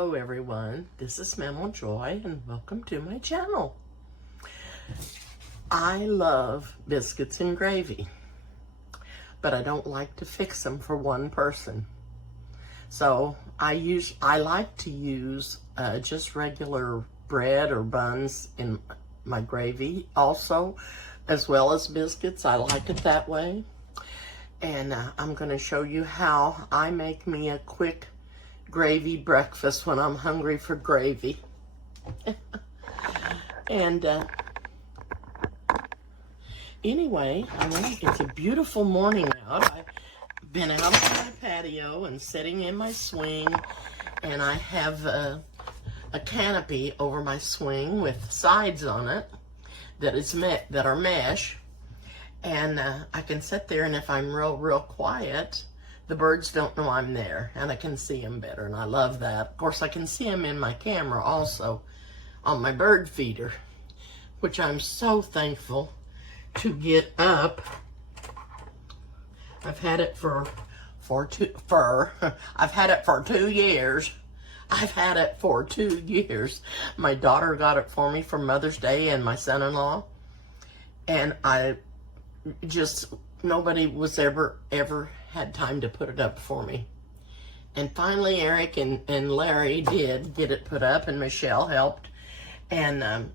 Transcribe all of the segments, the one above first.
Hello everyone, this is Mammal Joy and welcome to my channel. I love biscuits and gravy, but I don't like to fix them for one person. So I like to use just regular bread or buns in my gravy also, as well as biscuits. I like it that way. And I'm going to show you how I make me a quick gravy breakfast when I'm hungry for gravy. And anyway, it's a beautiful morning out. I've been out on my patio and sitting in my swing, and I have a canopy over my swing with sides on it that are mesh. And I can sit there, and if I'm real quiet, the birds don't know I'm there, and I can see them better, and I love that. Of course, I can see them in my camera also on my bird feeder, which I'm so thankful to get up. I've had it for 2 years. I've had it for 2 years. My daughter got it for me for Mother's Day, and my son-in-law, and nobody was ever had time to put it up for me. And finally Eric and Larry did get it put up, and Michelle helped, and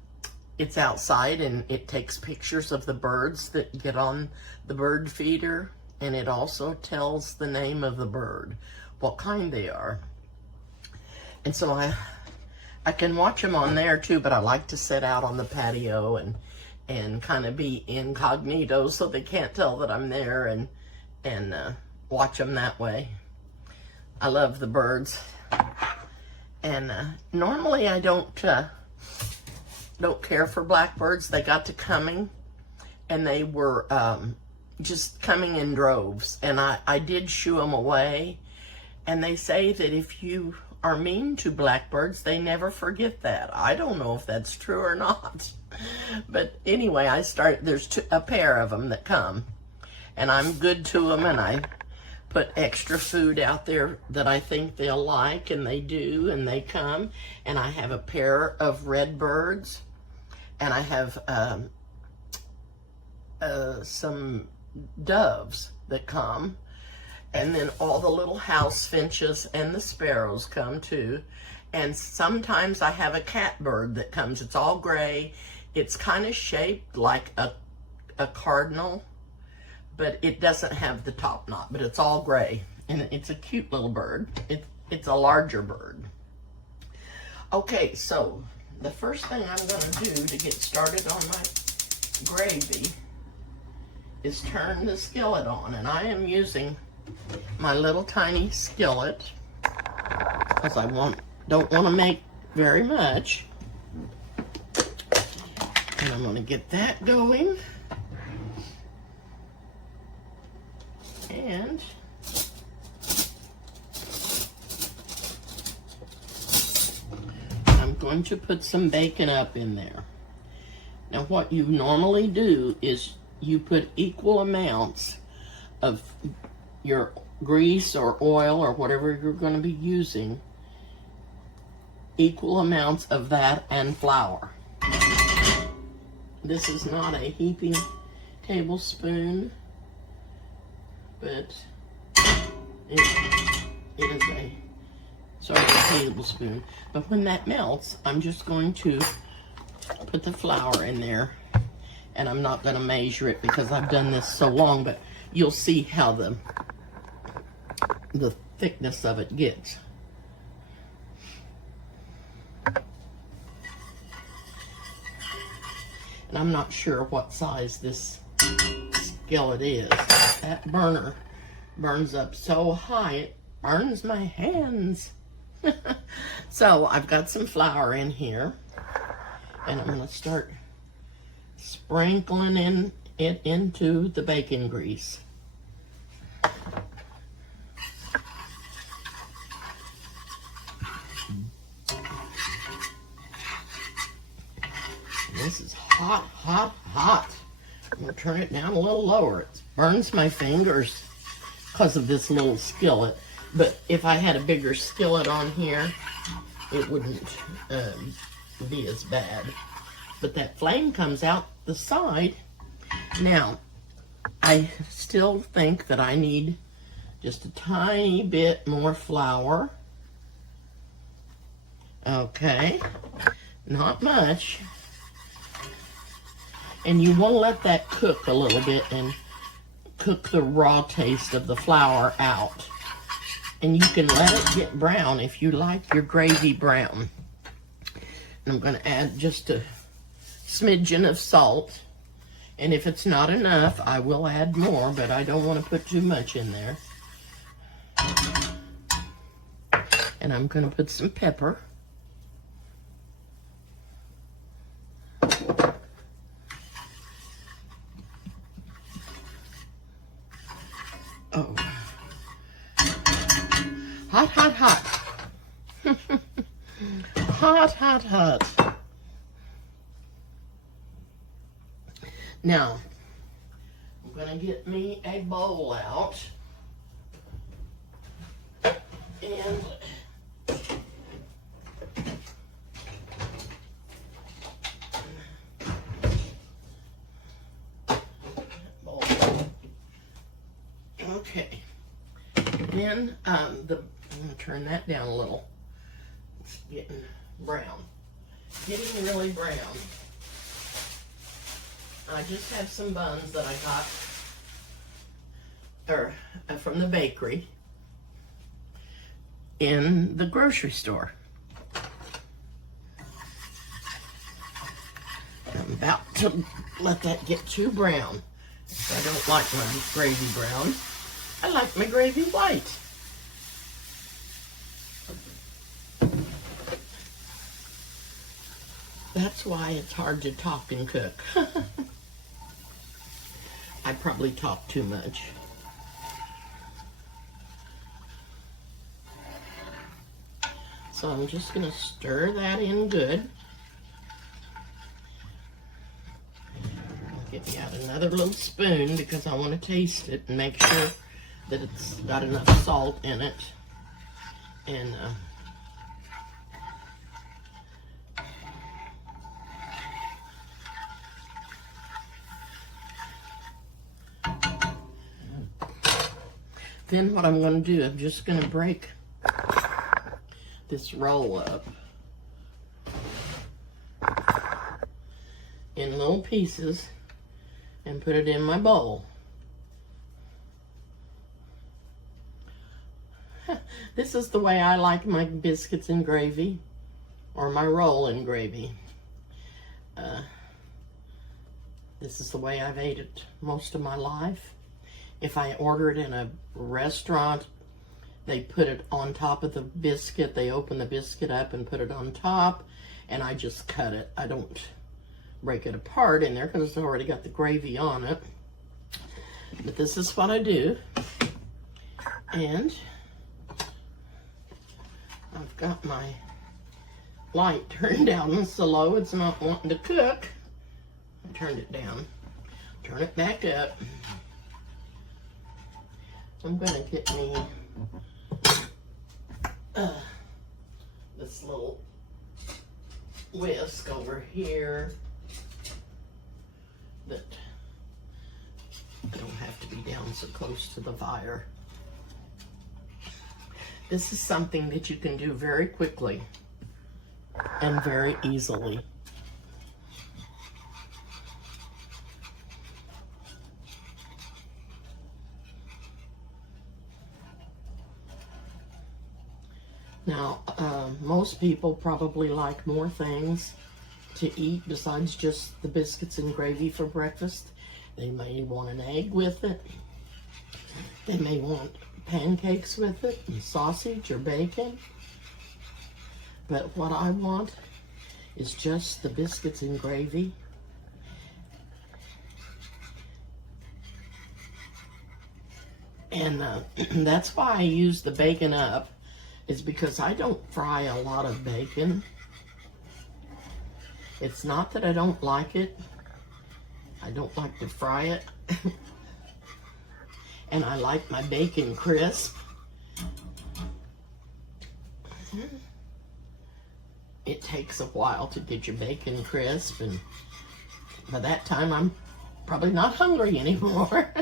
it's outside, and it takes pictures of the birds that get on the bird feeder, and it also tells the name of the bird, what kind they are. And so I can watch them on there too, but I like to sit out on the patio and kind of be incognito so they can't tell that I'm there, and watch them that way. I love the birds. And normally I don't care for blackbirds. They got to coming, and they were just coming in droves, and I did shoo them away. And they say that if you are mean to blackbirds, they never forget that. I don't know if that's true or not. But anyway, there's a pair of them that come, and I'm good to them, and I put extra food out there that I think they'll like, and they do, and they come. And I have a pair of red birds, and I have some doves that come, and then all the little house finches and the sparrows come too. And sometimes I have a catbird that comes. It's all gray. It's kind of shaped like a cardinal, but it doesn't have the top knot, but it's all gray, and it's a cute little bird. It's a larger bird. Okay, so the first thing I'm going to do to get started on my gravy is turn the skillet on, and I am using my little tiny skillet because I don't want to make very much. And I'm going to get that going. And I'm going to put some bacon up in there. Now what you normally do is you put equal amounts of your grease or oil or whatever you're going to be using, equal amounts of that and flour. This is not a heaping tablespoon, but it is a tablespoon. But when that melts, I'm just going to put the flour in there, and I'm not going to measure it because I've done this so long, but you'll see how the thickness of it gets. And I'm not sure what size this skillet is. That burner burns up so high it burns my hands. So I've got some flour in here, and I'm going to start sprinkling it into the bacon grease. This is hot, hot, hot. I'm going to turn it down a little lower. It burns my fingers because of this little skillet. But if I had a bigger skillet on here, it wouldn't be as bad. But that flame comes out the side. Now, I still think that I need just a tiny bit more flour. Okay, not much. And you want to let that cook a little bit and cook the raw taste of the flour out. And you can let it get brown if you like your gravy brown. And I'm going to add just a smidgen of salt. And if it's not enough, I will add more, but I don't want to put too much in there. And I'm going to put some pepper. Oh. Hot, hot, hot. Hot, hot, hot. Now, I'm going to get me a bowl out. And bowl. Okay. Then I'm going to turn that down a little. It's getting brown. Getting really brown. I just have some buns that I got from the bakery in the grocery store. I'm about to let that get too brown. I don't like my gravy brown. I like my gravy white. That's why it's hard to talk and cook. I probably talk too much. So I'm just going to stir that in good. I'll get me out another little spoon because I want to taste it and make sure that it's got enough salt in it. And then what I'm going to do, I'm just going to break this roll up in little pieces and put it in my bowl. This is the way I like my biscuits and gravy, or my roll and gravy. This is the way I've ate it most of my life. If I order it in a restaurant, they put it on top of the biscuit. They open the biscuit up and put it on top, and I just cut it. I don't break it apart in there because it's already got the gravy on it. But this is what I do. And I've got my light turned down so low it's not wanting to cook. I turned it down. Turn it back up. I'm going to get me this little whisk over here that I don't have to be down so close to the fire. This is something that you can do very quickly and very easily. Now, most people probably like more things to eat besides just the biscuits and gravy for breakfast. They may want an egg with it. They may want pancakes with it, and sausage or bacon. But what I want is just the biscuits and gravy. And that's why I use the bacon up, is because I don't fry a lot of bacon. It's not that I don't like it. I don't like to fry it. And I like my bacon crisp. it takes a while to get your bacon crisp, and by that time I'm probably not hungry anymore.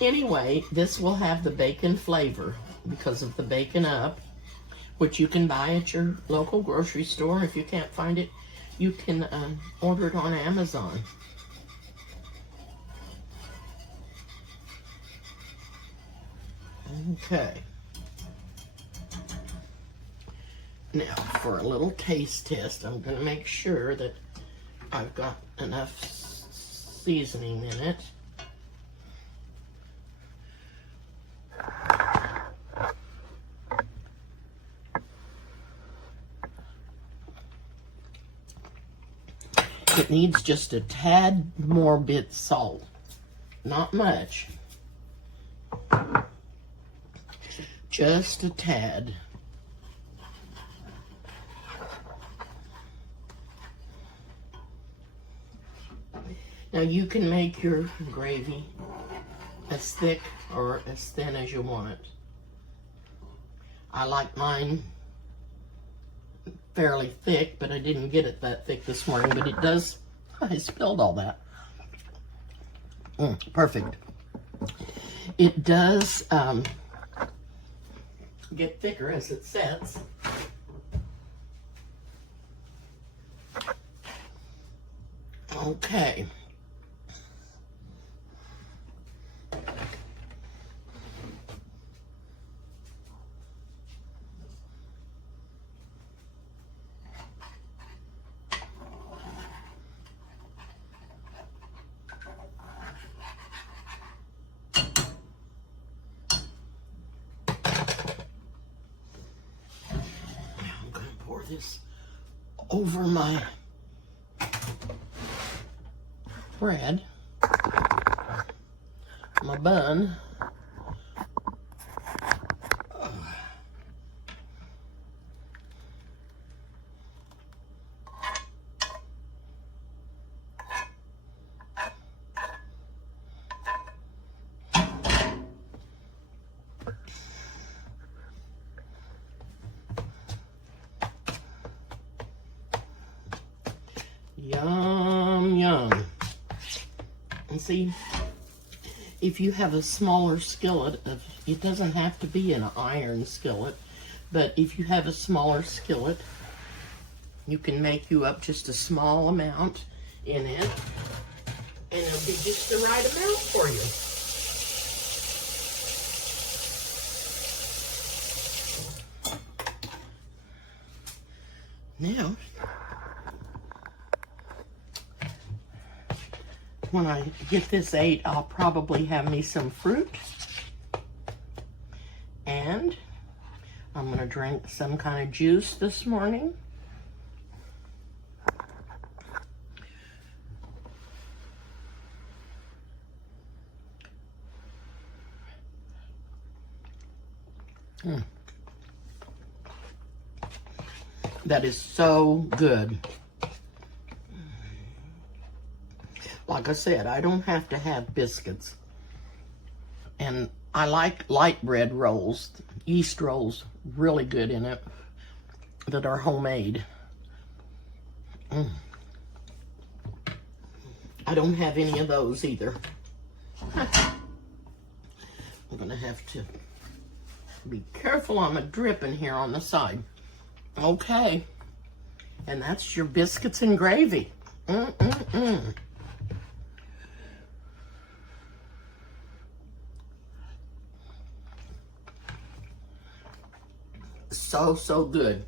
Anyway, this will have the bacon flavor because of the Bacon Up, which you can buy at your local grocery store. If you can't find it, you can order it on Amazon. Okay. Now, for a little taste test, I'm going to make sure that I've got enough seasoning in it. It needs just a tad more bit salt, not much, just a tad. Now you can make your gravy as thick or as thin as you want it. I like mine fairly thick, but I didn't get it that thick this morning, but it does, I spilled all that. Perfect. It does get thicker as it sets. Okay. This over my bread, my bun. Yum, yum. And see, if you have a smaller skillet, it doesn't have to be an iron skillet, but if you have a smaller skillet, you can make you up just a small amount in it, and it'll be just the right amount for you. Now, when I get this ate, I'll probably have me some fruit. And I'm going to drink some kind of juice this morning. That is so good. Like I said, I don't have to have biscuits. And I like light bread rolls, yeast rolls, really good in it, that are homemade. I don't have any of those either. I'm gonna have to be careful on the dripping here on the side. Okay, and that's your biscuits and gravy. So good.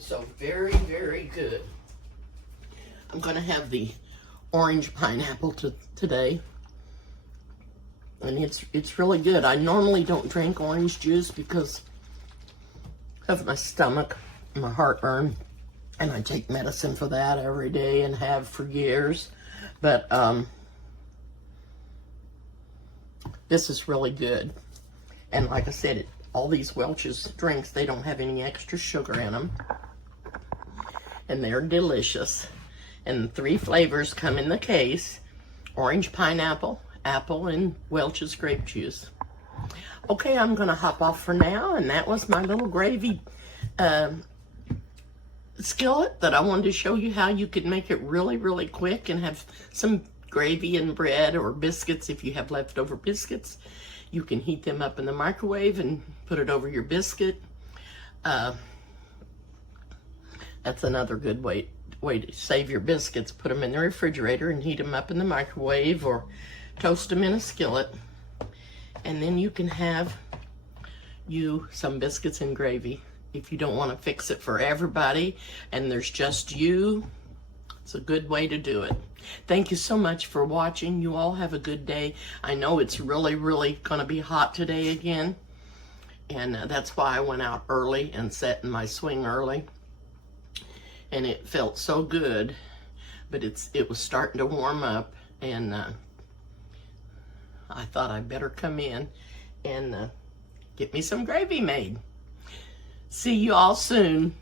So very, very good. I'm going to have the orange pineapple today. And it's really good. I normally don't drink orange juice because of my stomach, my heartburn. And I take medicine for that every day and have for years. But this is really good. And like I said, all these Welch's drinks, they don't have any extra sugar in them. And they're delicious. And 3 flavors come in the case: orange pineapple, apple, and Welch's grape juice. Okay, I'm gonna hop off for now, and that was my little gravy skillet that I wanted to show you how you could make it really, really quick and have some gravy and bread or biscuits. If you have leftover biscuits, you can heat them up in the microwave and put it over your biscuit. That's another good way to save your biscuits. Put them in the refrigerator and heat them up in the microwave or toast them in a skillet. And then you can have some biscuits and gravy. If you don't want to fix it for everybody and there's just you, it's a good way to do it. Thank you so much for watching. You all have a good day. I know it's really, really going to be hot today again. And that's why I went out early and sat in my swing early. And it felt so good. But it was starting to warm up. And I thought I'd better come in and get me some gravy made. See you all soon.